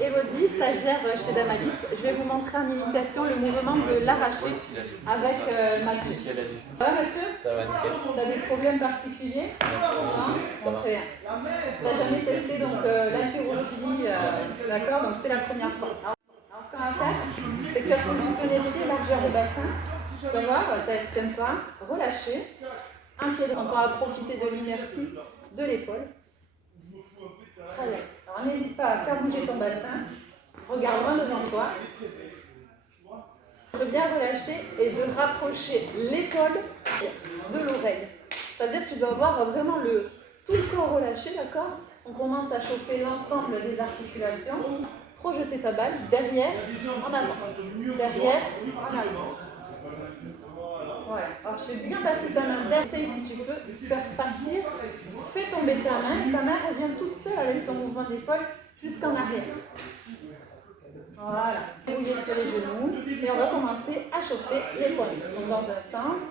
Elodie, stagiaire chez Damalis. Je vais vous montrer en initiation le mouvement de l'arraché avec Mathieu. Ça va Mathieu? Ça va, nickel. Tu as des problèmes particuliers? Non? Ça va. Très bien. Tu n'as jamais testé l'haltérophilie, d'accord? Donc c'est la première fois. Alors ce qu'on va faire, c'est que tu vas positionner les pieds largeur au bassin. Tu vas voir, ça va être sympa. Relâcher. Un pied devant, on va profiter de l'inertie de l'épaule. Très bien. Alors n'hésite pas à faire bouger ton bassin. Regarde loin devant toi. De bien relâcher et de rapprocher l'épaule de l'oreille. C'est-à-dire que tu dois avoir vraiment tout le corps relâché, d'accord? On commence à chauffer l'ensemble des articulations. Projeter ta balle derrière, en avant. Derrière, en avant. Voilà. Alors je fais bien passer ta main derrière, si tu peux, faire partir. Fais tomber ta main et ta main revient toute seule avec ton mouvement d'épaule jusqu'en arrière. Voilà. Rouler sur les genoux et on va commencer à chauffer l'épaule. Donc dans un sens,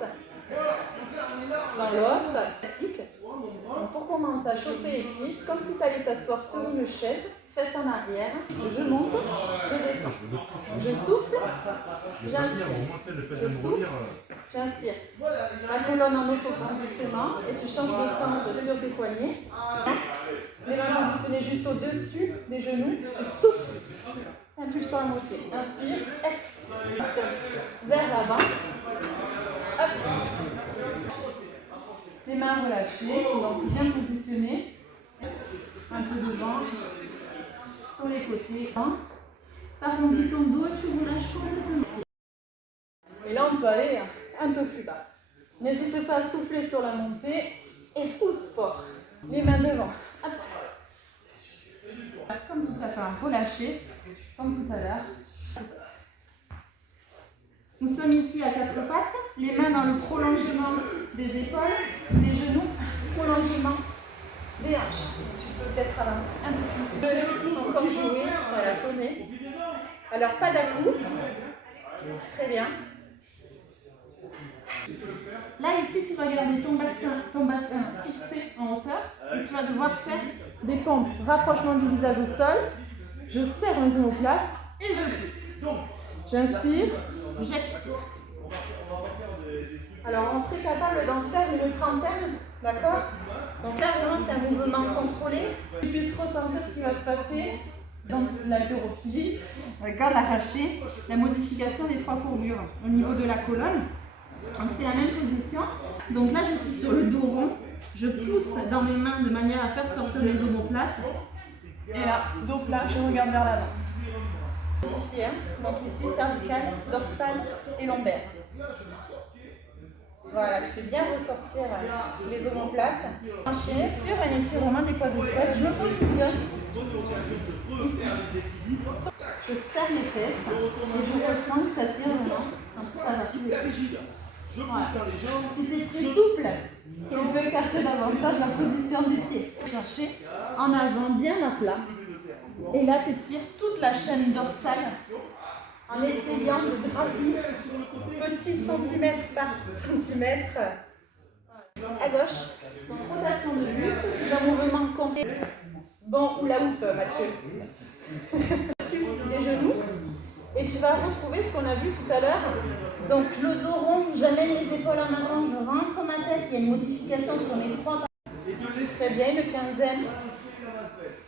dans l'autre. Donc pour commencer à chauffer les cuisses, comme si tu allais t'asseoir sur une chaise, fesses en arrière, je monte, je descends. Je souffle, j'inspire. Je souffle, j'inspire. La colonne en autoconditionnement et tu changes de sens sur tes poignets. Les mains positionnées juste au-dessus des genoux, tu souffles. Impulsion à moitié. Inspire, expire. Vers l'avant. Hop. Les mains relâchées, donc bien positionnées. Un peu devant. Sur les côtés. T'arrondis ton dos, tu relâches complètement. Et là, on peut aller un peu plus bas. N'hésite pas à souffler sur la montée et pousse fort. Les mains devant. Hop. Comme tout à l'heure, relâchez, comme tout à l'heure. Nous sommes ici à quatre pattes, les mains dans le prolongement des épaules, les genoux, prolongement des hanches. Tu peux peut-être avancer un peu plus. Encore jouer, voilà, tourner. Alors, pas d'à-coup. Très bien. Là, ici, tu vas garder ton bassin fixé en hauteur et tu vas devoir faire des pompes. Rapprochement du visage au sol. Je serre mes omoplates et je pousse. J'inspire, j'expire. Alors, on serait capable d'en faire une trentaine, d'accord? Donc là, vraiment, c'est un mouvement contrôlé. Tu puisses ressentir ce qui va se passer dans l'haltérophilie, d'accord, l'arraché, la modification des trois courbures au niveau de la colonne. Donc c'est la même position. Donc là, je suis sur le dos rond. Je pousse dans mes mains de manière à faire sortir mes omoplates. Et là, dos plat, je regarde vers l'avant. Donc ici, cervicale, dorsale et lombaire. Voilà, tu fais bien ressortir les omoplates. Enchaîner sur un étirement des quadriceps. Je me positionne ici. Je serre mes fesses et je ressens que ça tire vraiment dans toute la partie des pieds. Voilà. Si tu es très souple, tu peux écarter davantage la position des pieds. Chercher en avant, bien à plat. Et là, tu étires toute la chaîne dorsale en essayant de gravir petit centimètre par centimètre à gauche. Donc, rotation de muscle, c'est un mouvement compté. Bon, ou la houppe, Mathieu. Des genoux. Et tu vas retrouver ce qu'on a vu tout à l'heure. Donc, le dos rond, j'amène les épaules en avant, je rentre ma tête. Il y a une modification sur les trois parties. Très bien, une quinzaine.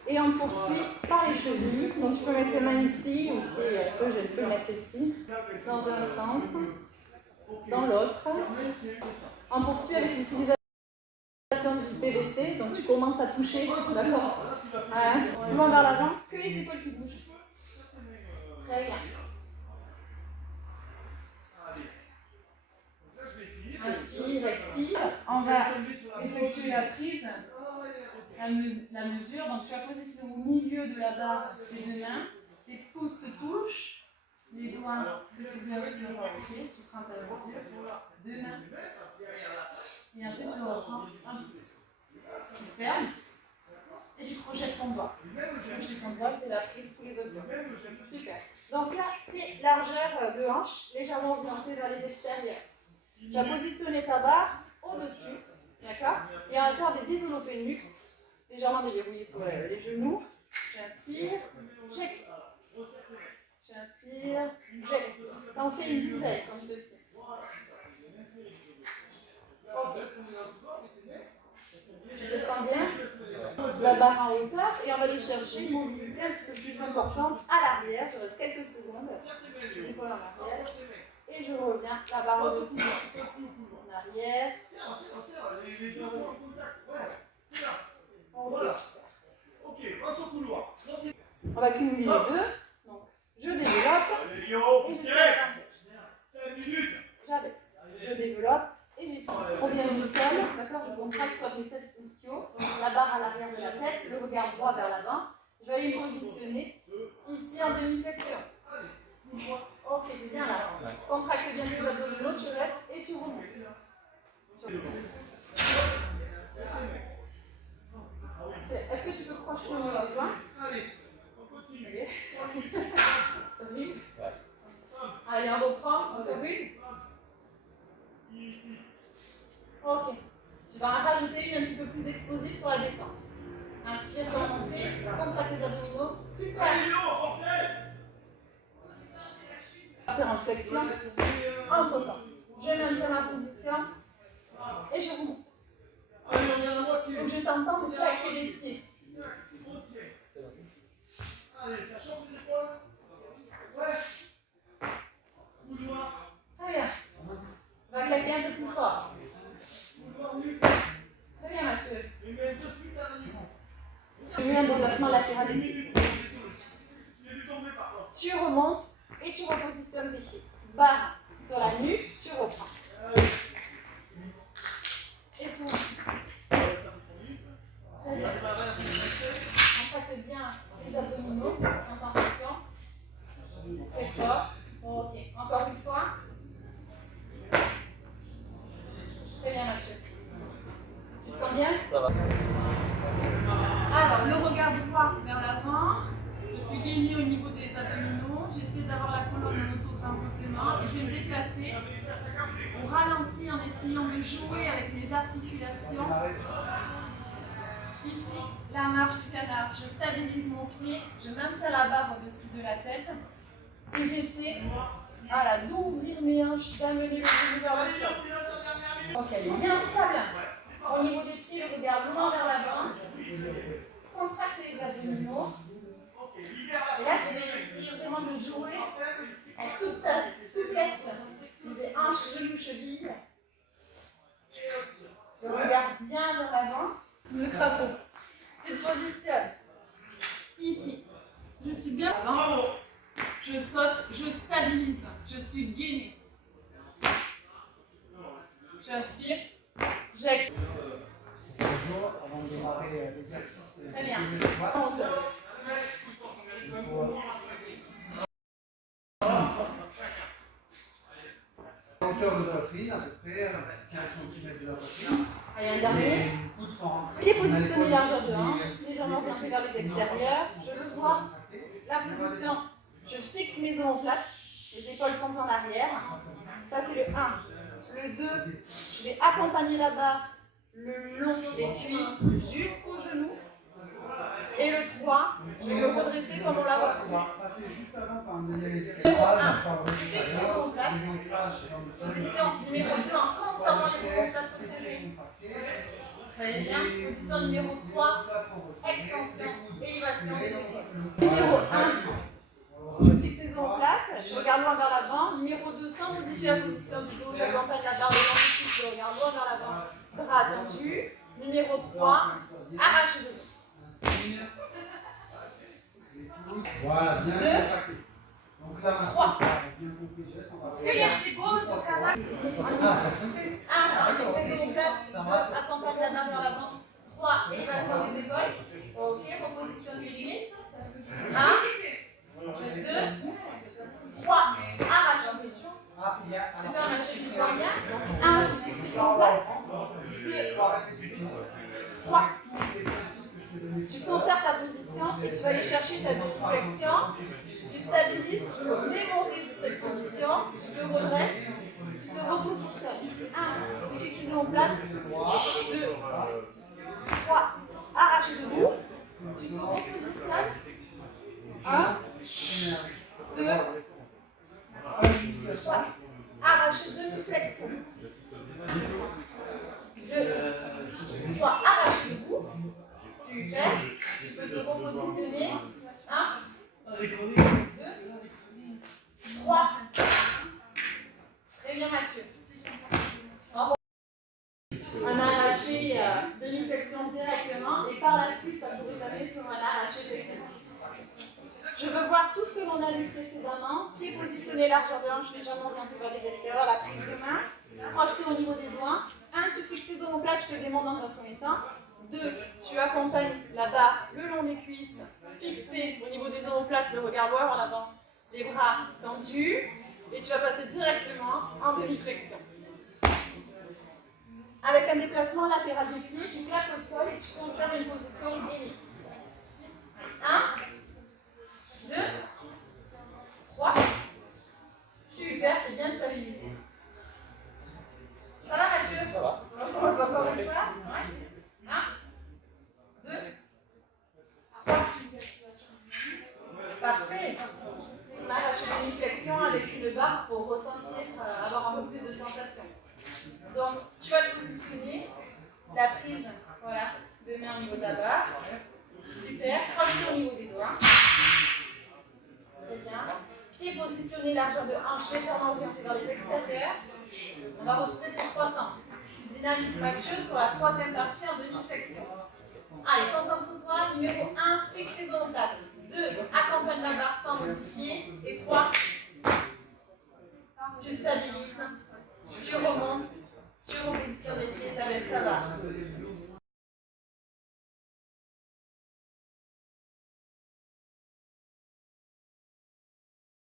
Et on poursuit par les chevilles. Donc, tu peux mettre tes mains ici, ou si toi, je peux mettre ici. Dans un sens, dans l'autre. On poursuit avec l'utilisation du PVC. Donc, tu commences à toucher, d'accord? Mouvement vers l'avant, que les épaules qui bougent. Très bien. Inspire, expire. On va effectuer la prise, la mesure. Donc tu as position au milieu de la barre des deux mains. Tes pouces se touchent. Les doigts, petits doigts sur le pied. Tu prends ta mesure. Deux mains. Et ensuite tu reprends un pouce. Tu fermes. Et tu projettes ton doigt. Projeter ton doigt, c'est la prise sous les épaules. Super. Donc là, pied, largeur de hanche, légèrement orienté vers les extérieurs. Tu vas positionner ta barre au-dessus, d'accord? Et on va faire des développés nuques, légèrement déverrouillés sur les genoux. J'inspire, j'expire. J'inspire, j'expire. T'en fais une dizaine comme ceci. Ok. Tu te sens bien? La barre en hauteur et on va aller chercher une mobilité un petit peu plus importante à l'arrière. Je reste quelques secondes. Épaule en arrière. Et je reviens, la barre au-dessus. En arrière. Ok, super. On va cumuler les deux. Donc, je développe et je tire les j'abaisse. Je développe et j'étire. On vient du sol, d'accord? Je contracte quadriceps ischio, la barre à l'arrière de la tête, le regard droit vers l'avant. Je vais aller me positionner ici en demi-flexion. Ok, tu es bien là. Contracte bien les abdominaux, tu restes et tu remontes. Est-ce que tu peux projeter au niveau des doigts? Allez. Allez, on reprend. Encore une. Ok. Tu vas en rajouter une un petit peu plus explosive sur la descente. Inspire sur la montée, contracte les abdominaux. Super. Partir en flexion, en sautant. Je maintiens ma position et je remonte. Donc je t'entends claquer les pieds. Très bien. On va claquer un peu plus fort. Très bien, Mathieu. Je mets un déplacement latéral des pieds. Tu remontes et tu repositionnes tes pieds. Barre sur la nuque, tu reprends. Et tu reprends. Très bien. Contracte bien les abdominaux en tension. Très fort. Ok. Encore une fois. Très bien, Mathieu. Tu te sens bien? Ça va. Alors, le regard droit vers l'avant. Je suis gainée au niveau des abdominaux. J'essaie d'avoir la colonne en auto-grandissement et je vais me déplacer au ralenti en essayant de jouer avec mes articulations. Ici, la marche du canard. Je stabilise mon pied, je maintiens la barre au-dessus de la tête et j'essaie voilà, d'ouvrir mes hanches, d'amener le genou vers le sol. Donc, elle est bien stable. Au niveau des pieds, le regard loin vers l'avant. Contracte les abdominaux. Et là, je vais essayer vraiment de jouer avec toute ta souplesse. Les hanches, genoux, chevilles. Le regard bien vers l'avant. Le crapaud. Tu te positionnes ici. Je suis bien avant. Je saute, je stabilise. Je suis gainée. J'inspire. J'expire. Bonjour, avant de démarrer l'exercice. Très bien. Hauteur de poitrine, à peu près 15 cm de la poitrine. Allez, un dernier. Pied positionné largeur de hanche, légèrement orienté vers les extérieurs. Je le vois. La position, je fixe mes omoplates. Les épaules sont en arrière. Ça, c'est le 1. Le 2, je vais accompagner la barre le long des cuisses jusqu'au genou. Et le 3, je vais me redresser comme on l'a vu. On va passer juste avant par un deuxième étirage. Fixe les omoplates. Position numéro 2 en conservant les omoplates serrées. Très bien. Position numéro 3, extension, élévation des épaules. Numéro 1, je fixe les omoplates, je regarde loin vers l'avant. Numéro 2, sans modifier la position du dos, j'accompagne la barre de long du cuisse, je regarde loin vers l'avant, bras tendus. Numéro 3, arrache le dos. Voilà, bien contracté. Donc là, 3. bien compris le geste, on va Skyarchigo, le kazakh. 1, fixe les omoplates. 2, accompagne la barre vers l'avant. 3, élévation des épaules. Ok, repositionne les cuisses. 1, 2, 3, arrache. Super, Mathieu, tu sens bien. 1, tu fixes les omoplates. 2, 3. Tu conserves ta position et tu vas aller chercher ta demi-flexion. Tu stabilises, tu mémorises cette position, tu te redresses, tu te repositionnes. 1, tu fixes les omoplates. 2, 3, arrache debout. Tu te repositionnes. 1, 2, 3. Arrache, demi-flexion. 2, 3. Arrache debout. Super. Tu peux te repositionner. 1, 2, 3. Très bien, Mathieu. Un arraché demi-flexion directement et par la suite, ça pourrait taper sur un arraché technique. Je veux voir tout ce que l'on a vu précédemment. Pied positionné, largeur de hanche légèrement orienté vers les extérieurs, la prise de main. Projeté au niveau des doigts. 1, tu fixes tes omoplates, je te démonte dans un premier temps. 2, tu accompagnes la barre le long des cuisses, fixé au niveau des omoplates, le regard loin en avant, les bras tendus. Et tu vas passer directement en demi-flexion. Avec un déplacement latéral des pieds, tu claques au sol et tu conserves une position bénie. 1, 2, 3. Super, c'est bien stabilisé. Ça va, Mathieu? Ça va. On commence encore une fois. 1, 2, 3. Parfait. On a lâché une flexion avec une barre pour ressentir, avoir un peu plus de sensation. Donc, tu vas te positionner, la prise, voilà, de main au niveau de la barre. Super, proche au niveau des doigts. Très bien. Pied positionné, largeur de hanche légèrement orienté vers les extérieurs. On va retrouver ces 3 temps. Dynamique Mathieu sur la troisième partie en demi-flexion. Allez, concentre-toi. Numéro 1, fixe tes omoplates.